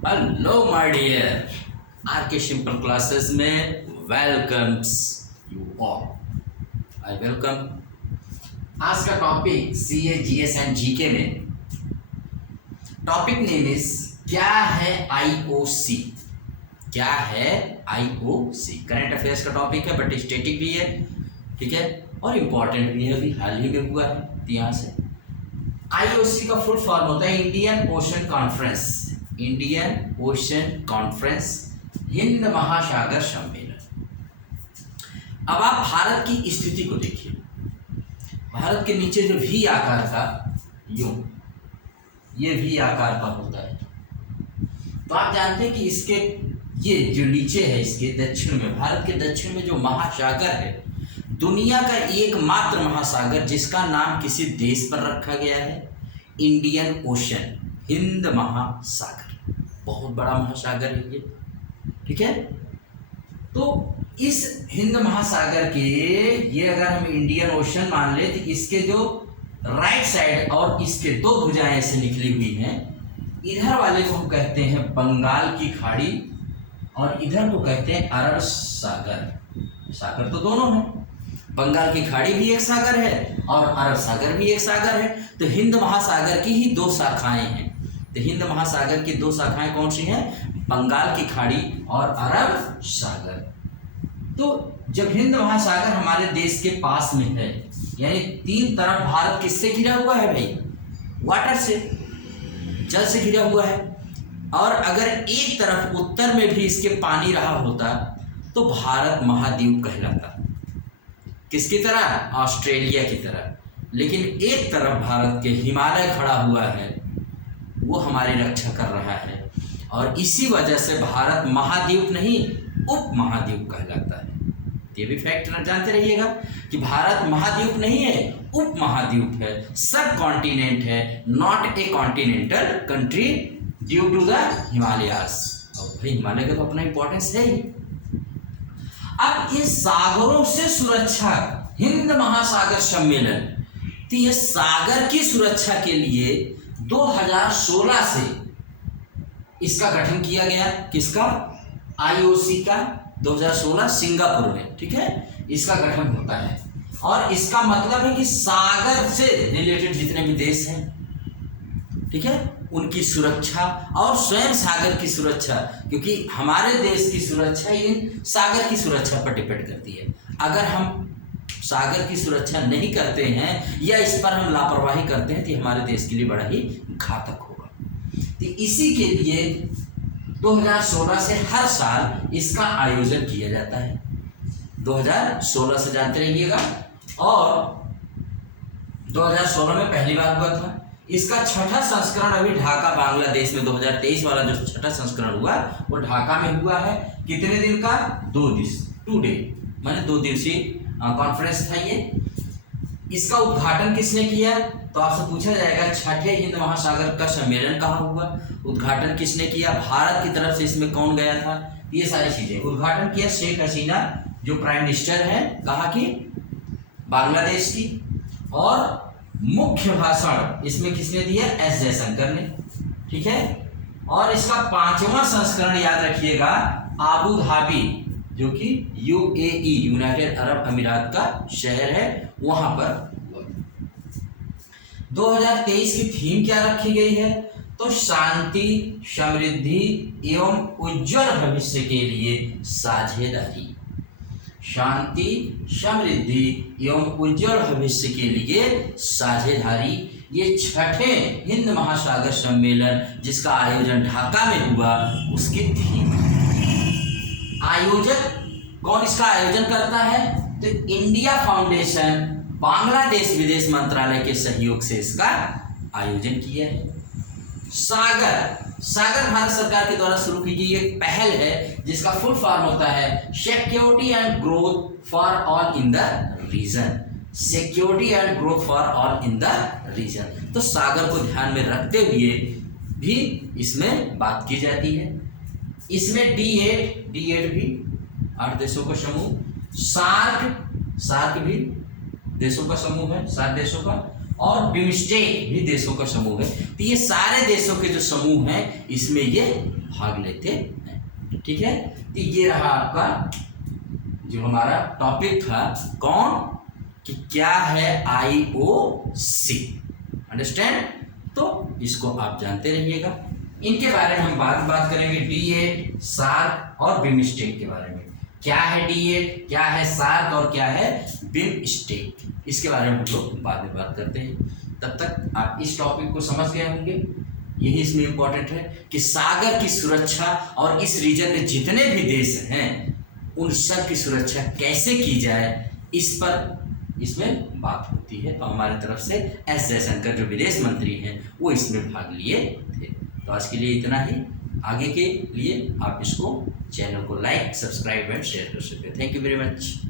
Hello my dear, are के simple classes में welcomes you all. I welcome. आज का topic CA GS and GK में topic name is क्या है आईओसी। क्या है आईओसी? करंट अफेयर्स का टॉपिक है बट स्टैटिक भी है, ठीक है, और इम्पॉर्टेंट भी है, अभी हाल ही में हुआ है। यहाँ से आईओसी का फुल फॉर्म होता है Indian ocean conference. Indian ocean conference, Hind महासागर सम्मेलन। अब आप भारत की स्थिति को देखिए। भारत के नीचे जो वी आकार था, यूं ये वी आकार का होता है। तो आप जानते हैं कि इसके ये जो नीचे है, इसके दक्षिण में, भारत के दक्षिण में जो महासागर है, दुनिया का एकमात्र महासागर जिसका नाम किसी देश पर रखा गया है, इंडियन ओशन, हिंद महासागर। बहुत बड़ा महासागर है ये, ठीक है। तो इस हिंद महासागर के ये अगर हम इंडियन ओशन मान ले तो इसके जो राइट साइड और इसके दो भुजाएं ऐसे निकली हुई हैं, इधर वाले को हम कहते हैं बंगाल की खाड़ी और इधर को कहते हैं अरब सागर। सागर तो दोनों हैं, बंगाल की खाड़ी भी एक सागर है और अरब सागर भी एक सागर है। तो हिंद महासागर की ही दो शाखाएं हैं। तो हिंद महासागर की दो शाखाएं कौन सी हैं? बंगाल की खाड़ी और अरब सागर। तो जब हिंद महासागर हमारे देश के पास में है, यानी तीन तरफ भारत किससे घिरा हुआ है भाई? वाटर से, जल से घिरा हुआ है। और अगर एक तरफ उत्तर में भी इसके पानी रहा होता तो भारत महाद्वीप कहलाता। किसकी तरह? ऑस्ट्रेलिया की तरह। लेकिन एक तरफ भारत के हिमालय खड़ा हुआ है, वो हमारी रक्षा कर रहा है, और इसी वजह से भारत महाद्वीप नहीं उप महाद्वीप कहलाता है। ये भी फैक्ट जानते रहिएगा कि भारत महाद्वीप नहीं है, उप महाद्वीप है, सब कॉन्टिनेंट है, not a continental country due to the Himalayas. और भाई हिमालय का तो अपना इंपॉर्टेंस है ही। अब ये सागरों से सुरक्षा, हिंद महासागर सम्मेलन, तो ये सागर की सुरक्षा के लिए 2016 से इसका गठन किया गया। किसका? आईओसी का। 2016 सिंगापुर में, ठीक है, इसका गठन होता है। और इसका मतलब है कि सागर से रिलेटेड जितने भी देश हैं, ठीक है, उनकी सुरक्षा और स्वयं सागर की सुरक्षा, क्योंकि हमारे देश की सुरक्षा इन सागर की सुरक्षा पर डिपेंड करती है। अगर हम सागर की सुरक्षा नहीं करते हैं या इस पर हम लापरवाही करते हैं तो हमारे देश के लिए बड़ा ही घातक होगा। तो इसी के लिए 2016 से हर साल इसका आयोजन किया जाता है। 2016 से जानते रहिएगा। और 2016 में पहली बार हुआ था। इसका छठा संस्करण अभी ढाका बांग्लादेश में 2023 वाला जो छठा संस्करण हुआ वो ढाका में हुआ है। कितने दिन का? 2 डे, माने 2 दिवसीय कॉन्फ्रेंस था ये। इसका उद्घाटन किसने किया? तो आपसे पूछा जाएगा छठे हिंद महासागर का सम्मेलन कहाँ हुआ, उद्घाटन किसने किया, भारत की तरफ से इसमें कौन गया था, ये सारी चीजें। उद्घाटन किया शेख हसीना जो प्राइम मिनिस्टर है, कहाँ की? बांग्लादेश की। और मुख्य भाषण इसमें किसने दिया? एस जयशंकर ने, ठीक है। और इसका 5वां संस्करण याद रखिएगा आबू धाबी, जो कि यूएई, यूनाइटेड अरब अमीरात का शहर है, वहां पर। 2023 की थीम क्या रखी गई है? तो शांति, समृद्धि एवं उज्जवल भविष्य के लिए साझेदारी। शांति, समृद्धि एवं उज्जवल भविष्य के लिए साझेदारी, ये छठे हिंद महासागर सम्मेलन जिसका आयोजन ढाका में हुआ, उसकी थीम। आयोजक कौन इसका आयोजन करता है? तो इंडिया फाउंडेशन, बांग्लादेश विदेश मंत्रालय के सहयोग से इसका आयोजन किया है। सागर भारत सरकार के द्वारा शुरू की गई एक पहल है जिसका फुल फॉर्म होता है security and growth for all in the region. Security and growth for all in the region. तो सागर को ध्यान में रखते हुए भी इसमें बात की जाती है। इसमें D8 भी 8 देशों का समूह, सार्क भी देशों का समूह है, 7 देशों का, और बिम्स्टेक भी देशों का समूह है। तो ये सारे देशों के जो समूह हैं इसमें ये भाग लेते हैं। ठीक है, तो ये रहा आपका जो हमारा टॉपिक था, कौन कि क्या है IOC। अंडरस्टैंड? तो इसको आप जानते रहिएगा। इनके बारे में हम बाद में बात करेंगे, D8, सार्क और बिम्स्टेक के बारे में। क्या है D8, क्या है सार्क और क्या है बिम्स्टेक, इसके बारे में हम लोग बाद में बात करते हैं। तब तक आप इस टॉपिक को समझ गए होंगे। यही इसमें इंपॉर्टेंट है कि सागर की सुरक्षा और इस रीजन में जितने भी देश हैं उन सब की सुरक्षा कैसे की जाए, इस पर इसमें बात होती है। और हमारी तरफ से एस जयशंकर जो विदेश मंत्री हैं वो इसमें भाग लिए थे। तो आज के लिए इतना ही। आगे के लिए आप इसको चैनल को लाइक, सब्सक्राइब एंड शेयर कर सकते हैं। Thank you very much.